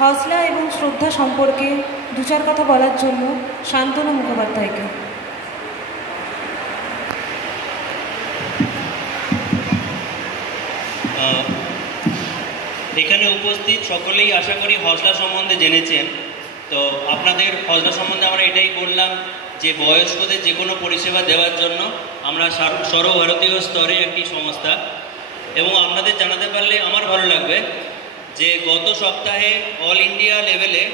হজলা এবং শ্রদ্ধা সম্পর্কে দু চার কথা বলার জন্য শান্তনু মুখোপাধ্যায়কে। এখানে উপস্থিত সকলেই আশা করি হজলা সম্বন্ধে জেনেছেন। তো আপনাদের হজলা সম্বন্ধে আমরা এটাই বললাম যে বয়স্কদের যে কোনো পরিষেবা দেওয়ার জন্য আমরা সর্বভারতীয় স্তরে একটি সংস্থা, এবং আপনাদের জানাতে পারলে আমার ভালো লাগবে যে গত সপ্তাহে অল ইন্ডিয়া লেভেলে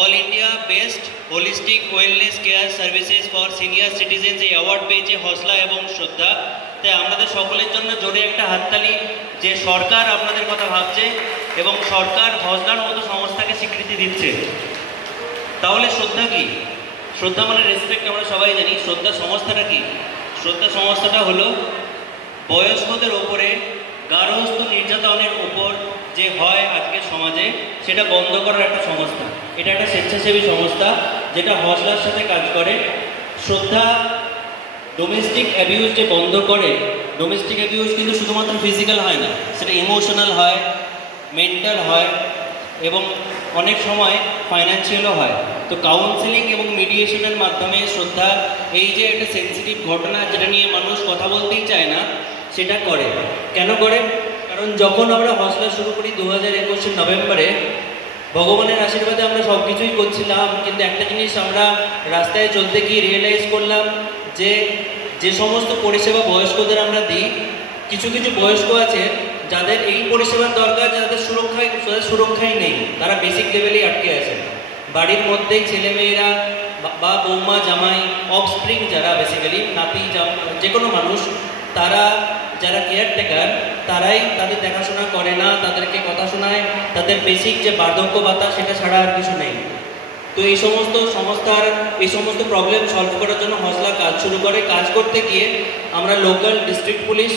all India best holistic wellness care services for senior citizens এই অ্যাওয়ার্ড পেয়েছে হজলা এবং শ্রদ্ধা। তাই আপনাদের সকলের জন্য জোরে একটা হাততালি যে সরকার আপনাদের কথা ভাবছে এবং সরকার হজলার মতো সংস্থাকে স্বীকৃতি দিচ্ছে। তাহলে শ্রদ্ধা কি? শ্রদ্ধা মানে রেসপেক্ট, আমরা সবাই জানি। শ্রদ্ধা সংস্থাটা কি? শ্রদ্ধা সংস্থাটা হলো বয়স্কদের ওপরে গার্হস্থ্য নির্যাতনের ওপর যে হয় আজকের সমাজে সেটা বন্ধ করার একটা সংস্থা। এটা একটা স্বেচ্ছাসেবী সংস্থা যেটা হজলার সাথে কাজ করে। শ্রদ্ধা ডোমেস্টিক অ্যাবিউজ যে বন্ধ করে। ডোমেস্টিক অ্যাবিউজ কিন্তু শুধুমাত্র ফিজিক্যাল হয় না, সেটা ইমোশনাল হয়, মেন্টাল হয় এবং অনেক সময় ফাইন্যান্সিয়ালও হয়। তো কাউন্সেলিং এবং মিডিয়েশনের মাধ্যমে শ্রদ্ধা এই যে একটা সেন্সিটিভ ঘটনা যেটা নিয়ে মানুষ কথা বলতেই চায় না সেটা করে। কেন করে? কারণ যখন আমরা হজলা শুরু করি 2021 নভেম্বরে, ভগবানের আশীর্বাদে আমরা সব কিছুই করছিলাম, কিন্তু একটা জিনিস আমরা রাস্তায় চলতে গিয়ে রিয়েলাইজ করলাম যে যে সমস্ত পরিষেবা বয়স্কদের আমরা দিই, কিছু কিছু বয়স্ক আছে যাদের এই পরিষেবার দরকার, যাদের সুরক্ষাই নেই, তারা বেসিক লেভেলেই আটকে আছে। বাড়ির মধ্যেই ছেলেমেয়েরা বা বৌমা জামাই অফস্প্রিং যারা বেসিক্যালি নাতি যে কোনো মানুষ, তারা যারা কেয়ারটেকার তারাই তাদের দেখাশোনা করে না, তাদেরকে কথা শোনায়, তাদের বেসিক যে বার্ধক্য ভাতা সেটা ছাড়া আর কিছু নেই। তো এই সমস্ত সংস্থার এই সমস্ত প্রবলেম সলভ করার জন্য হজলা কাজ শুরু করে। কাজ করতে গিয়ে আমরা লোকাল ডিস্ট্রিক্ট পুলিশ,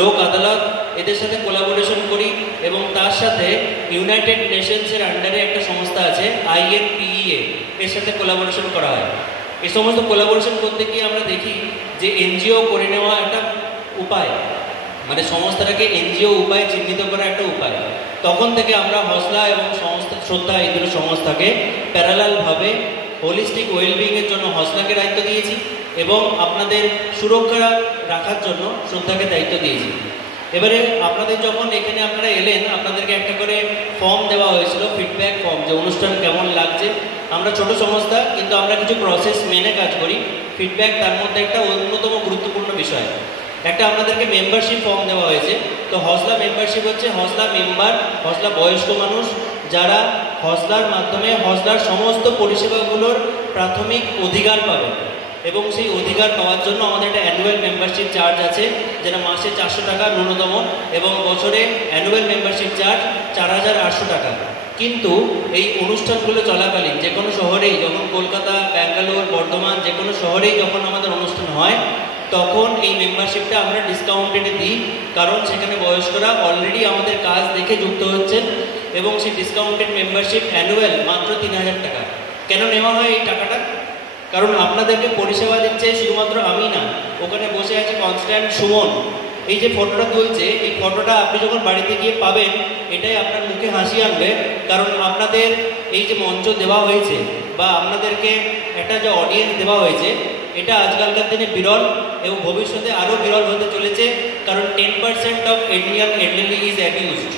লোক আদালত এদের সাথে কোলাবোরেশন করি এবং তার সাথে ইউনাইটেড নেশনসের আন্ডারে একটা সংস্থা আছে INPEA, এর সাথে কোলাবোরেশন করা হয়। এই সমস্ত কোলাবোরেশন করতে গিয়ে আমরা দেখি যে এনজিও করে নেওয়া একটা উপায়, মানে সংস্থাটাকে এনজিও উপায় চিহ্নিত করা একটা উপায়। তখন থেকে আমরা হজলা এবং শ্রদ্ধা এই দুটো সংস্থাকে প্যারালালভাবে হোলিস্টিক ওয়েলবিংয়ের জন্য হজলাকে দায়িত্ব দিয়েছি এবং আপনাদের সুরক্ষা রাখার জন্য শ্রদ্ধাকে দায়িত্ব দিয়েছি। এবারে আপনাদের যখন এখানে আপনারা এলেন, আপনাদেরকে একটা করে ফর্ম দেওয়া হয়েছিল, ফিডব্যাক ফর্ম, যে অনুষ্ঠান কেমন লাগছে। আমরা ছোট সংস্থা কিন্তু আমরা কিছু প্রসেস মেনে কাজ করি। ফিডব্যাক তার মধ্যে একটা অন্যতম গুরুত্বপূর্ণ বিষয়। একটা আপনাদেরকে মেম্বারশিপ ফর্ম দেওয়া হয়েছে। তো হজলা মেম্বারশিপ হচ্ছে হজলা মেম্বার, হজলা বয়স্ক মানুষ যারা হজলার মাধ্যমে হজলার সমস্ত পরিষেবাগুলোর প্রাথমিক অধিকার পাবে, এবং সেই অধিকার পাওয়ার জন্য আমাদের একটা অ্যানুয়াল মেম্বারশিপ চার্জ আছে, যেটা মাসে 400 টাকা ন্যূনতম, এবং বছরে অ্যানুয়াল মেম্বারশিপ চার্জ 4800 টাকা। কিন্তু এই অনুষ্ঠানগুলো চলাকালীন যে কোনো শহরেই, যখন কলকাতা, ব্যাঙ্গালোর, বর্ধমান যে কোনো শহরেই যখন আমাদের অনুষ্ঠান হয়, তখন এই মেম্বারশিপটা আমরা ডিসকাউন্টেডে দিই, কারণ সেখানে বয়স্করা অলরেডি আমাদের কাজ দেখে যুক্ত হচ্ছেন, এবং সেই ডিসকাউন্টেড মেম্বারশিপ অ্যানুয়াল মাত্র 3000 টাকা। কেন নেওয়া হয় এই টাকাটা? কারণ আপনাদেরকে পরিষেবা দিচ্ছে শুধুমাত্র আমি না, ওখানে বসে আছে কনস্ট্যান্ট সুমন। এই যে ফটোটা তুলছে, এই ফটোটা আপনি যখন বাড়িতে গিয়ে পাবেন, এটাই আপনার মুখে হাসি আনবে, কারণ আপনাদের এই যে মঞ্চ দেওয়া হয়েছে বা আপনাদেরকে একটা যে অডিয়েন্স দেওয়া হয়েছে, এটা আজকালকার দিনে বিরল এবং ভবিষ্যতে আরও বিরল হতে চলেছে, কারণ 10% of Indian elderly is abused.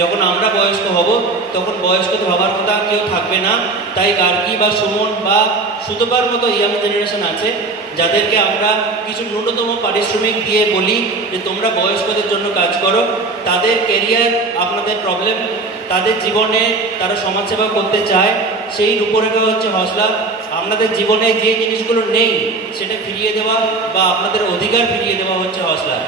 যখন আমরা বয়স্ক হব তখন বয়স্কদের হবার কথা কেউ থাকবে না। তাই গার্গী বা সুমন বা সুতোবার মতো ইয়াং জেনারেশন আছে, যাদেরকে আমরা কিছু ন্যূনতম পারিশ্রমিক দিয়ে বলি যে তোমরা বয়স্কদের জন্য কাজ করো, তাদের কেরিয়ার, আপনাদের প্রবলেম, তাদের জীবনে তারা সমাজসেবা করতে চায়, সেই রূপরেখা হচ্ছে হজলা। আপনাদের জীবনে যে জিনিসগুলো নেই সেটা ফিরিয়ে দেওয়া বা আপনাদের অধিকার ফিরিয়ে দেওয়া হচ্ছে হজলা।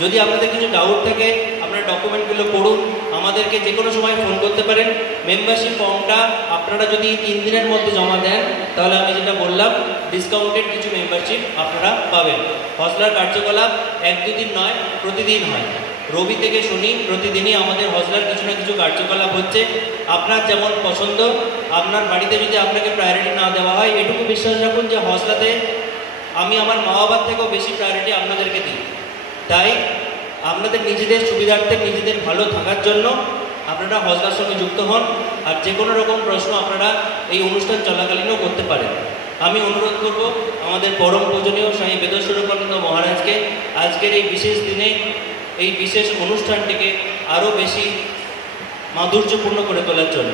যদি আপনাদের কিছু ডাউট থাকে, আপনার ডকুমেন্টগুলো পড়ুন, আমাদেরকে যে কোনো সময় ফোন করতে পারেন। মেম্বারশিপ ফর্মটা আপনারা যদি 3 দিনের মধ্যে জমা দেন, তাহলে আমি যেটা বললাম ডিসকাউন্টেড কিছু মেম্বারশিপ আপনারা পাবেন। হজলার কার্যকলাপ 1-2 দিন নয়, প্রতিদিন হয়। রবি থেকে শনি প্রতিদিনই আমাদের হজলার কিছু না কিছু কার্যকলাপ হচ্ছে। আপনার যেমন পছন্দ, আপনার বাড়িতে যদি আপনাকে প্রায়োরিটি না দেওয়া হয়, এটুকু বিশ্বাস রাখুন যে হজলাতে আমি আমার মা বাবার থেকেও বেশি প্রায়োরিটি আপনাদেরকে দিই। তাই আপনাদের নিজেদের সুবিধার্থে, নিজেদের ভালো থাকার জন্য আপনারা হজলার সঙ্গে যুক্ত হন, আর যে কোনো রকম প্রশ্ন আপনারা এই অনুষ্ঠান চলাকালীনও করতে পারেন। আমি অনুরোধ করব আমাদের পরম পূজনীয় স্বামী বেদস্বরূপানন্দ মহারাজকে আজকের এই বিশেষ দিনে এই বিশেষ অনুষ্ঠানটিকে আরও বেশি মাধুর্যপূর্ণ করে তোলার জন্য।